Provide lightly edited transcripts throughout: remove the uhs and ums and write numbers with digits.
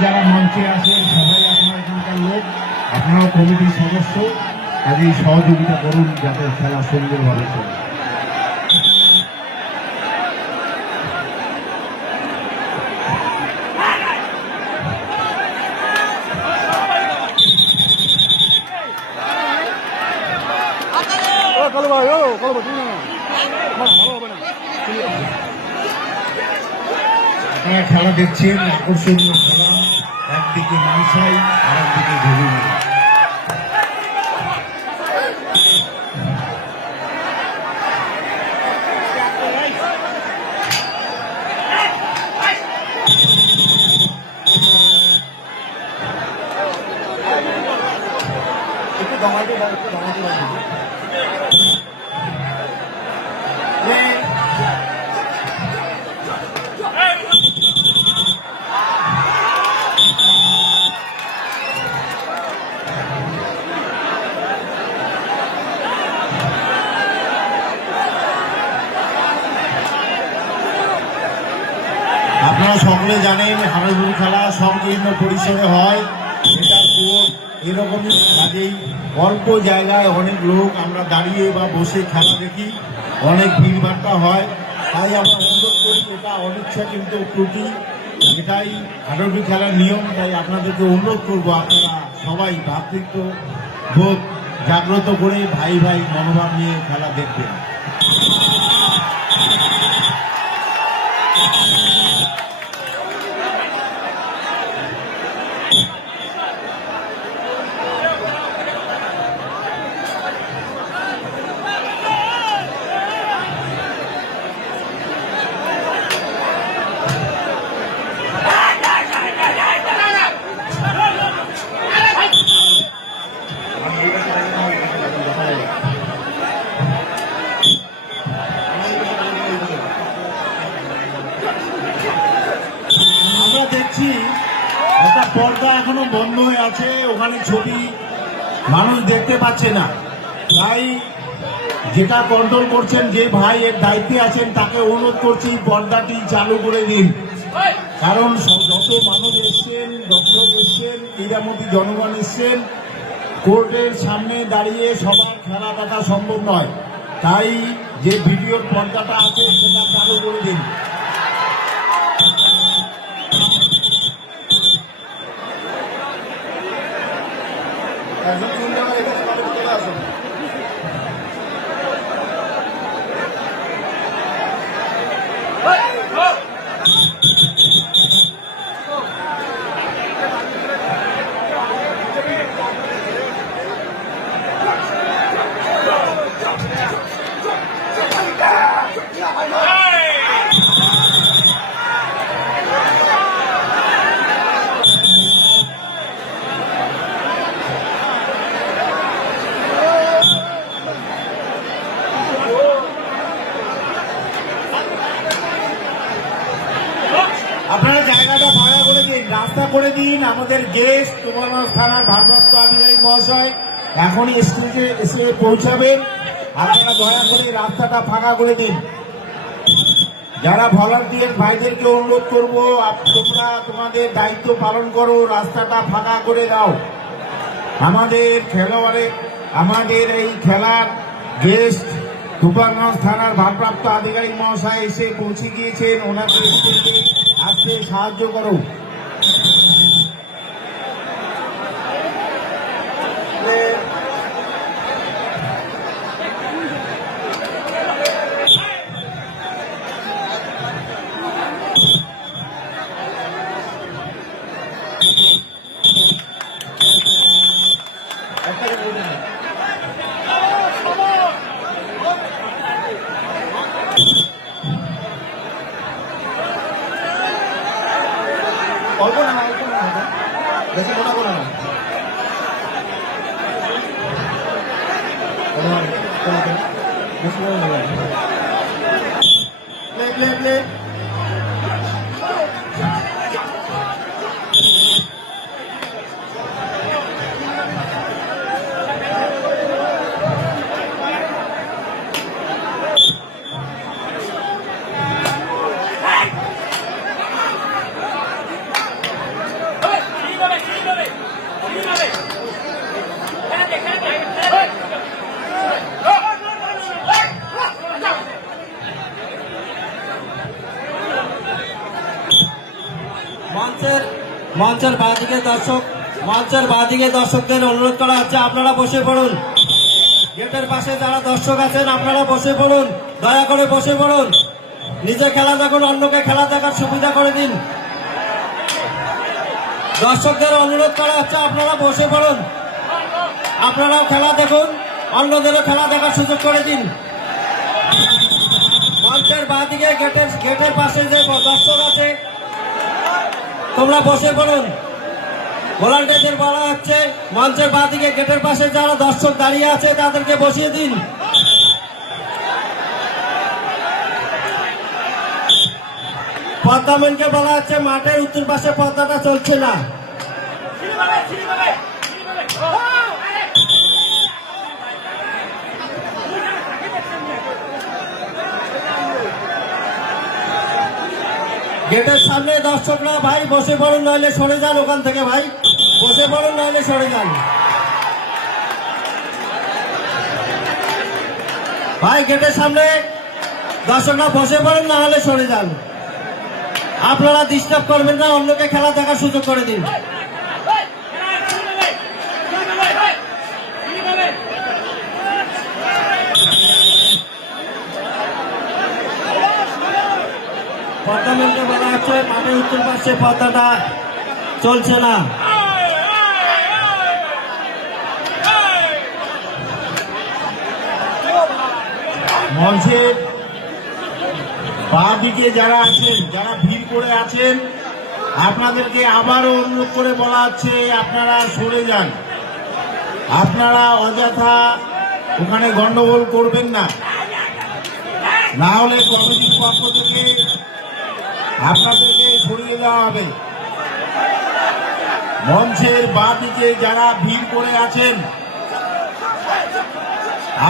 যারা মঞ্চে আসেন সবাই আপনার এখানকার লোক, আপনারাও কমিটির সদস্য, কাজেই সহযোগিতা করুন যাতে খেলা সুন্দরভাবে চলে। আপনারা খেলা দেখছেন, আকর্ষণীয় খেলা, একদিকে মানসাই আর একদিকে ঘুঘুমারি। আপনারা সকলে জানেন হাডুডু খেলা সংকীর্ণ পরিসরে হয়, এটা এরকমই। কাজেই অল্প জায়গায় অনেক লোক আমরা দাঁড়িয়ে বা বসে খেলা দেখি, অনেক ভিড়ভাট্টা হয়। তাই আমরা অনুরোধ করি, এটা অনিচ্ছা কিন্তু ত্রুটি, এটাই হাডুডু খেলার নিয়ম। তাই আপনাদেরকে অনুরোধ করবো আপনারা সবাই ভ্রাতৃত্ব বোধ জাগ্রত করে ভাই ভাই মনোভাব নিয়ে খেলা দেখবেন। আমরা দেখছি একটা পর্দা এখনো বন্ধ হয়ে আছে, ওখানে ছবি মানুষ দেখতে পাচ্ছে না। তাই যেটা কন্ট্রোল করছেন যে ভাই এর দায়িত্বে আছেন তাকে অনুরোধ করছি পর্দাটি চালু করে দিন, কারণ যত মানুষ এসছেন, দর্শক এসছেন, ক্রীড়ামন্ত্রী জনগণ এসছেন, কোর্টের সামনে দাঁড়িয়ে সবার খেলা দেখা সম্ভব নয়। তাই যে ভিডিওর পর্দাটা আছে সেটা চালু করে দিন। আপনারা জায়গাটা ভাড়া করে দিন, রাস্তা করে দিন। আমাদের গেস্ট গোপালগঞ্জ থানার ভারপ্রাপ্ত আধিকারিক মহাশয় এখনই স্টেজে এসে পৌঁছাবেন। আপনারা দয়া করে রাস্তাটা ফাঁকা করে দিন। যারা ভলান্টিয়ার ভাইদেরকে অনুরোধ করবো, তোমরা তোমাদের দায়িত্ব পালন করো, রাস্তাটা ফাঁকা করে দাও। আমাদের এই খেলার গেস্ট গোপালগঞ্জ থানার ভারপ্রাপ্ত আধিকারিক মহাশয় এসে পৌঁছে গিয়েছেন, ওনাকে আসতে সাহায্য করো। অল্প না, বেশি মোটা করো না। মঞ্চের বাঁদিকে দর্শকদের অনুরোধ করা হচ্ছে আপনারা বসে পড়ুন। গেটের পাশে যারা দর্শক আছেন আপনারা বসে পড়ুন, দয়া করে বসে পড়ুন। নিজে খেলা দেখুন, অন্যকে খেলা দেখার সুবিধা করে দিন। দর্শকদের অনুরোধ করা হচ্ছে আপনারা বসে পড়ুন, আপনারাও খেলা দেখুন, অন্যদেরও খেলা দেখার সুযোগ করে দিন। মঞ্চের বাঁদিকে গেটের পাশে যে দর্শক আছে তোমরা বসে পড়ুন। ভলান্টিয়ারদের বলা হচ্ছে মঞ্চের বাঁদিকে গেটের পাশে যারা দর্শক দাঁড়িয়ে আছে তাদেরকে বসিয়ে দিন। পদ্মামণিকে বলা হচ্ছে মাঠের উত্তর পাশে পদ্মাটা চলছে না। গেটের সামনে দর্শকরা ভাই বসে পড়ুন, নইলে সরে যান ওখান থেকে। ভাই বসে পড়ুন, নইলে সরে যান। ভাই গেটের সামনে দর্শকরা বসে পড়ুন, না হলে সরে যান। আপনারা ডিস্টার্ব করবেন না, অন্যকে খেলা দেখার সুযোগ করে দিন। পদ্মামণিকে বলা হচ্ছে মাঠের উত্তর পাশে পদ্মাটা চলছে না। মঞ্চের বাঁ দিকে যারা আছেন, যারা ভিড় করে আছেন, আপনাদেরকে আবারও অনুরোধ করে বলা হচ্ছে আপনারা সরে যান। আপনারা অযথা ওখানে গন্ডগোল করবেন না, না হলে কমিটির পক্ষ থেকে আপনাদেরকে সরিয়ে দেওয়া হবে। মঞ্চের বাঁ দিকে যারা ভিড় করে আছেন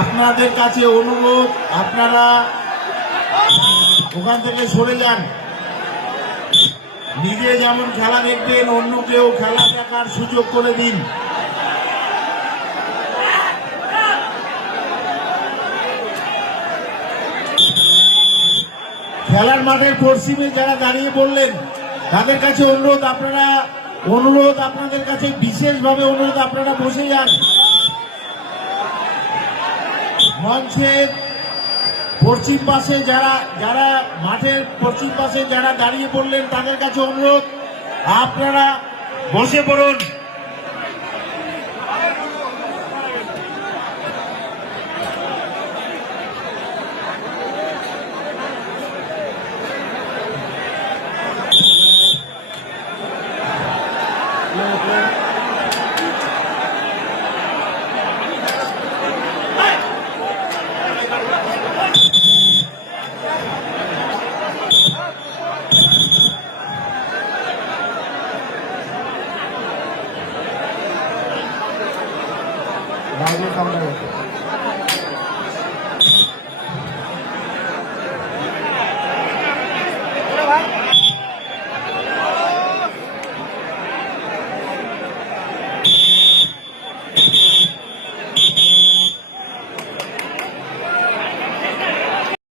আপনাদের কাছে অনুরোধ, আপনারা ওখান থেকে সরে যান। নিজে যেমন খেলা দেখবেন অন্যকেও খেলা দেখার সুযোগ করে দিন। খেলার মাঠের পশ্চিমে যারা দাঁড়িয়ে বললেন তাদের কাছে আপনাদের কাছে বিশেষভাবে অনুরোধ, আপনারা বসে যান। মঞ্চের পশ্চিম পাশে যারা মাঠের পশ্চিম পাশে যারা দাঁড়িয়ে পড়লেন তাদের কাছে অনুরোধ, আপনারা বসে পড়ুন। বাইরে সামনে